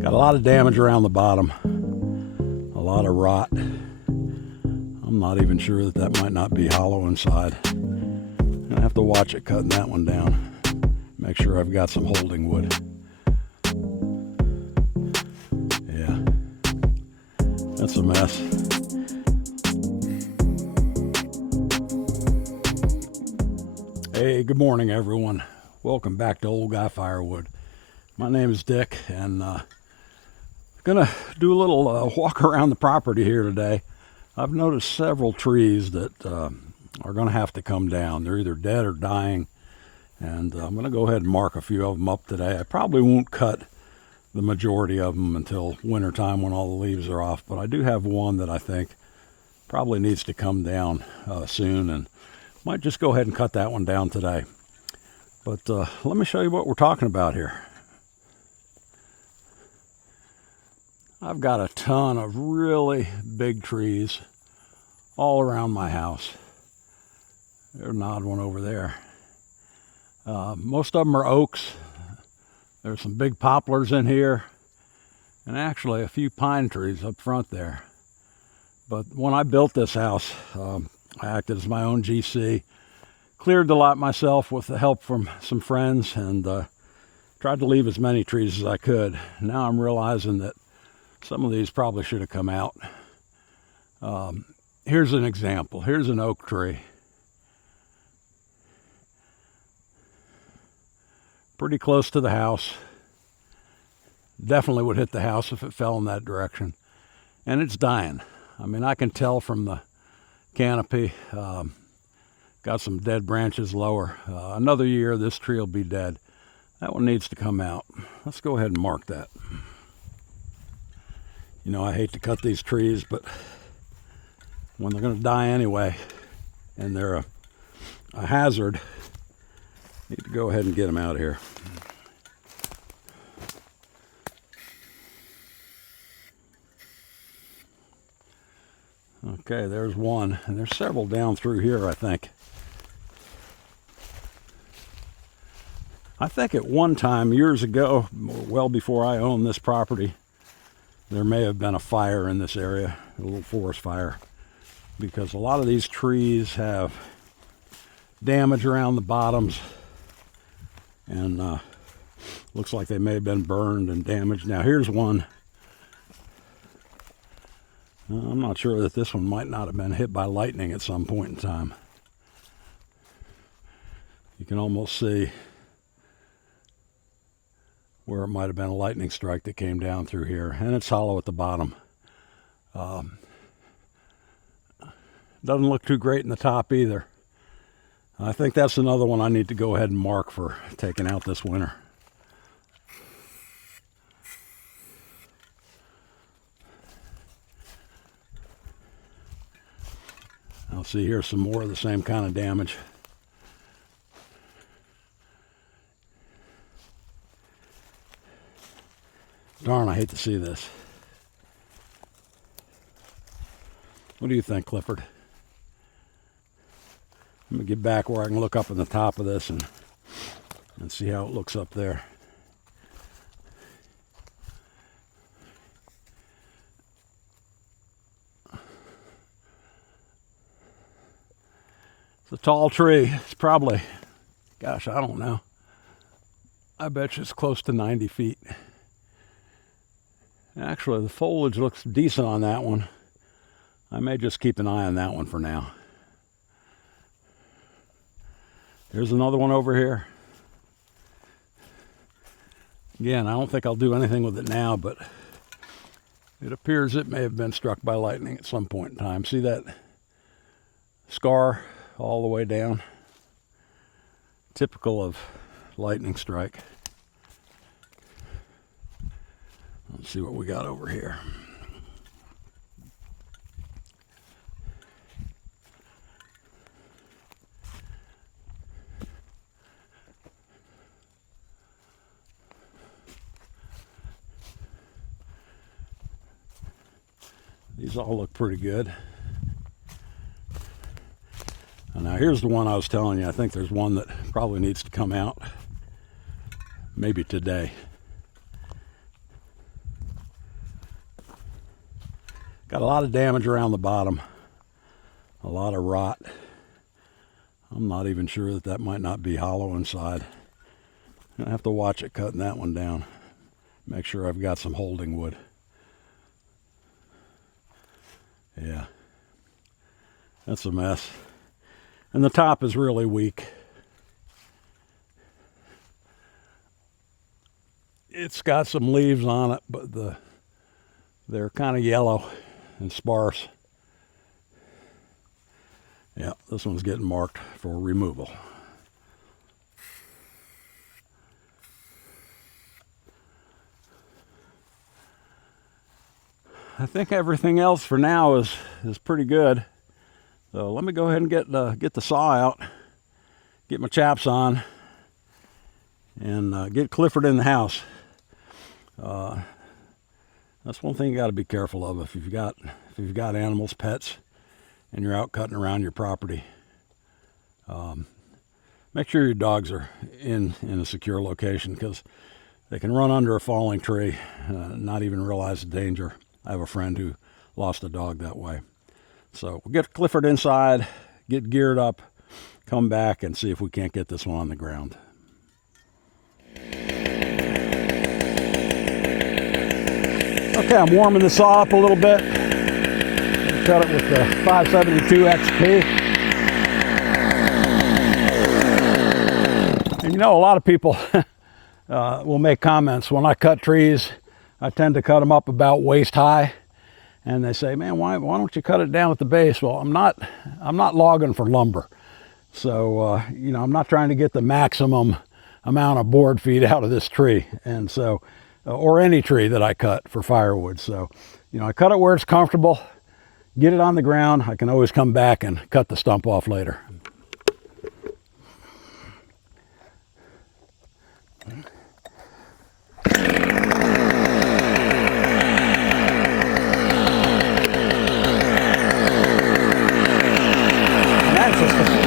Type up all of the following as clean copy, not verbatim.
Got a lot of damage around the bottom, a lot of rot. I'm not even sure that might not be hollow inside. I have to watch it cutting that one down. Make sure I've got some holding wood. Yeah, that's a mess. Hey, good morning, everyone. Welcome back to Old Guy Firewood. My name is Dick, and gonna do a little walk around the property here today. I've noticed several trees that are gonna have to come down. They're either dead or dying, and I'm gonna go ahead and mark a few of them up today. I probably won't cut the majority of them until wintertime when all the leaves are off, but I do have one that I think probably needs to come down soon, and might just go ahead and cut that one down today. But let me show you what we're talking about here. I've got a ton of really big trees all around my house. There's an odd one over there. Most of them are oaks. There's some big poplars in here, and actually a few pine trees up front there. But when I built this house, I acted as my own GC, cleared the lot myself with the help from some friends, and tried to leave as many trees as I could. Now I'm realizing that some of these probably should have come out. Here's an example. Here's an oak tree. Pretty close to the house. Definitely would hit the house if it fell in that direction. And it's dying. I mean, I can tell from the canopy. Got some dead branches lower. Another year, this tree will be dead. That one needs to come out. Let's go ahead and mark that. You know, I hate to cut these trees, but when they're going to die anyway, and they're a hazard, need to go ahead and get them out of here. Okay, there's one, and there's several down through here, I think. I think at one time, years ago, well before I owned this property, there may have been a fire in this area, a little forest fire, because a lot of these trees have damage around the bottoms, and looks like they may have been burned and damaged. Now here's one. I'm not sure that this one might not have been hit by lightning at some point in time. You can almost see where it might have been a lightning strike that came down through here, and it's hollow at the bottom. Doesn't look too great in the top either. I think that's another one I need to go ahead and mark for taking out this winter. I'll see here some more of the same kind of damage. Darn, I hate to see this. What do you think, Clifford? Let me get back where I can look up in the top of this and see how it looks up there. It's a tall tree. It's probably, gosh, I don't know. I bet you it's close to 90 feet. Actually, the foliage looks decent on that one. I may just keep an eye on that one for now. There's another one over here. Again, I don't think I'll do anything with it now, but it appears it may have been struck by lightning at some point in time. See that scar all the way down? Typical of lightning strike. Let's see what we got over here. These all look pretty good. And now here's the one I was telling you. I think there's one that probably needs to come out maybe today. Got a lot of damage around the bottom, a lot of rot. I'm not even sure that that might not be hollow inside. I have to watch it cutting that one down. Make sure I've got some holding wood. Yeah, that's a mess. And the top is really weak. It's got some leaves on it, but they're kind of yellow and sparse. Yeah, this one's getting marked for removal. I think everything else for now is pretty good. So let me go ahead and get the saw out, get my chaps on, and get Clifford in the house. That's one thing you got to be careful of if you've got animals, pets, and you're out cutting around your property. Make sure your dogs are in a secure location, because they can run under a falling tree, not even realize the danger. I have a friend who lost a dog that way. So we'll get Clifford inside, get geared up, come back and see if we can't get this one on the ground. Okay, I'm warming the saw up a little bit. Cut it with the 572 XP. And you know, a lot of people will make comments when I cut trees. I tend to cut them up about waist high, and they say, "Man, why don't you cut it down at the base?" Well, I'm not logging for lumber, so you know, I'm not trying to get the maximum amount of board feet out of this tree, and so or any tree that I cut for firewood. So, you know, I cut it where it's comfortable, get it on the ground. I can always come back and cut the stump off later.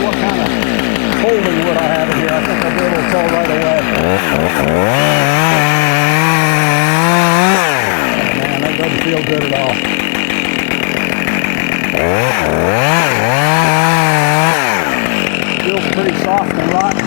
What kind of holding wood I have in here. I think I'll be able to tell right away. Oh, man, that doesn't feel good at all. Feels pretty soft and rotten.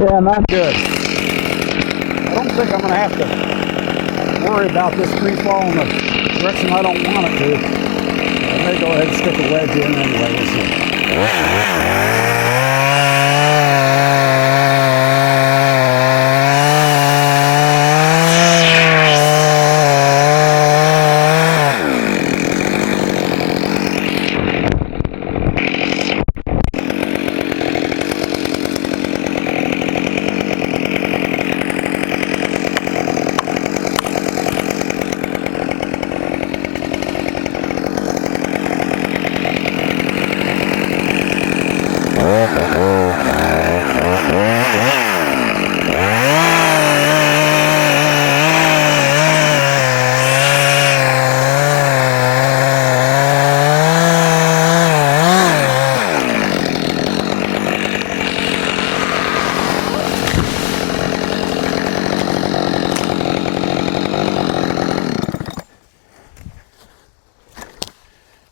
Yeah, not good. I don't think I'm going to have to worry about this tree falling the direction I don't want it to. I may go ahead and stick a wedge in anyway. We'll see.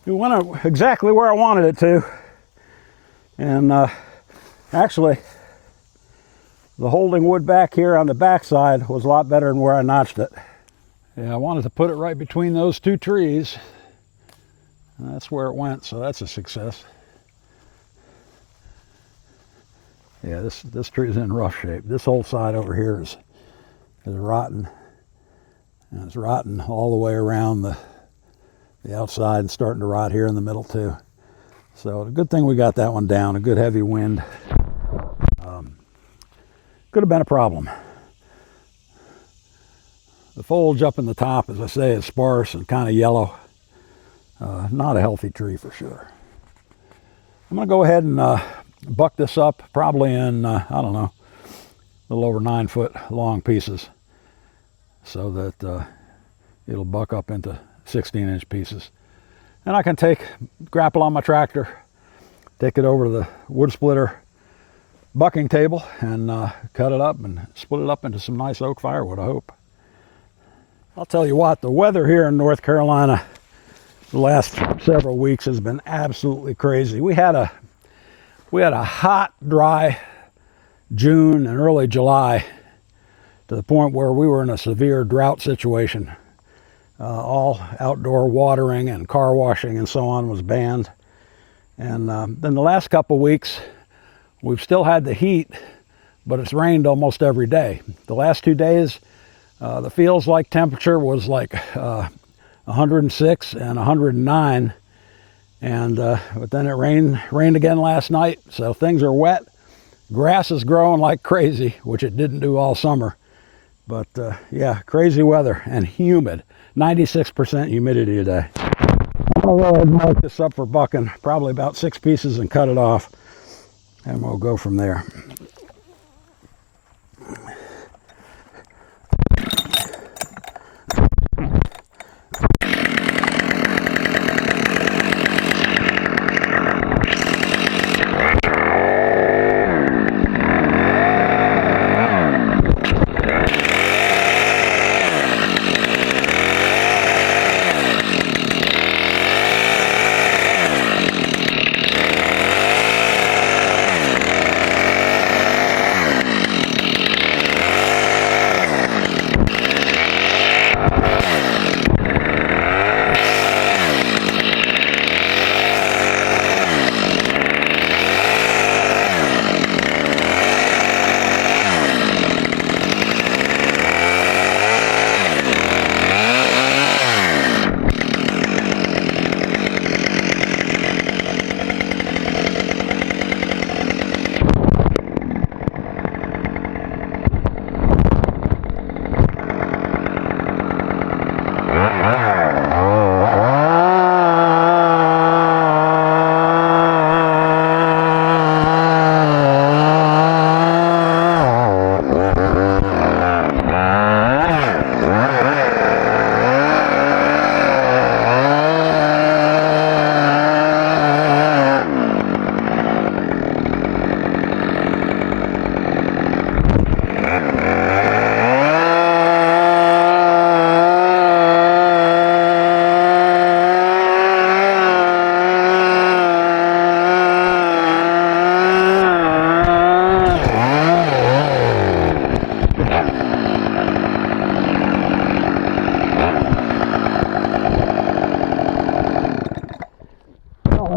It went exactly where I wanted it to, and actually the holding wood back here on the back side was a lot better than where I notched it. Yeah, I wanted to put it right between those two trees, and that's where it went, so that's a success. Yeah, this tree is in rough shape. This whole side over here is rotten. And it's rotten all the way around the outside and starting to rot here in the middle too. So a good thing we got that one down, a good heavy wind. Could have been a problem. The foliage up in the top, as I say, is sparse and kind of yellow. Not a healthy tree for sure. I'm going to go ahead and buck this up probably in, I don't know, a little over 9 foot long pieces so that it'll buck up into 16-inch pieces. And I can grapple on my tractor, take it over to the wood splitter bucking table and cut it up and split it up into some nice oak firewood, I hope. I'll tell you what, the weather here in North Carolina the last several weeks has been absolutely crazy. We had a hot, dry June and early July to the point where we were in a severe drought situation. All outdoor watering and car washing and so on was banned. And then the last couple weeks, we've still had the heat, but it's rained almost every day. The last 2 days, the feels like temperature was like 106 and 109, and but then it rained again last night, so things are wet. Grass is growing like crazy, which it didn't do all summer. But yeah, crazy weather and humid. 96% humidity today. I'll go ahead and mark this up for bucking, probably about 6 pieces, and cut it off, and we'll go from there.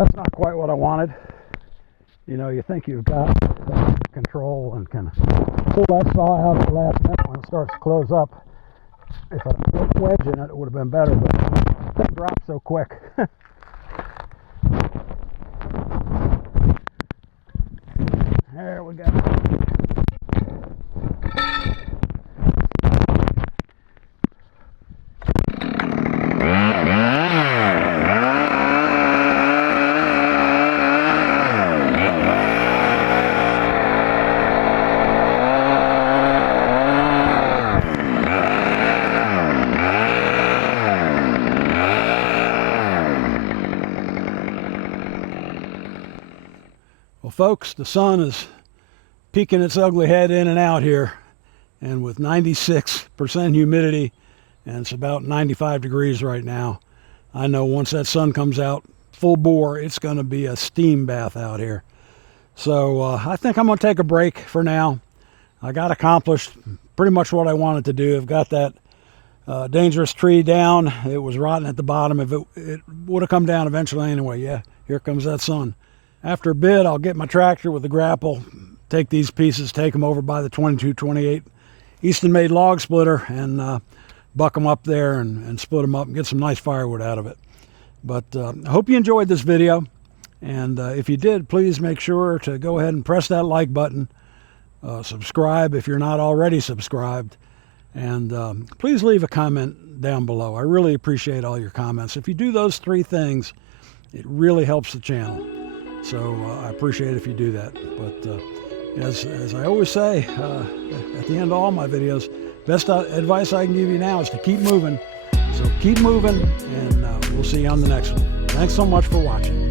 That's not quite what I wanted. You know, you think you've got control and can pull that saw out at the last minute when it starts to close up. If I put a wedge in it, it would have been better, but it dropped so quick. There we go. Well, folks, the sun is peeking its ugly head in and out here, and with 96% humidity, and it's about 95 degrees right now, I know once that sun comes out full bore, it's going to be a steam bath out here. So I think I'm going to take a break for now. I got accomplished pretty much what I wanted to do. I've got that dangerous tree down. It was rotten at the bottom. If it would have come down eventually anyway. Yeah, here comes that sun. After a bit, I'll get my tractor with the grapple, take these pieces, take them over by the 22-28 Easton-made log splitter and buck them up there and split them up and get some nice firewood out of it. But I hope you enjoyed this video. And if you did, please make sure to go ahead and press that like button. Subscribe if you're not already subscribed. And please leave a comment down below. I really appreciate all your comments. If you do those 3 things, it really helps the channel. So I appreciate it if you do that. But as I always say at the end of all my videos, best advice I can give you now is to keep moving. So keep moving, and we'll see you on the next one. Thanks so much for watching.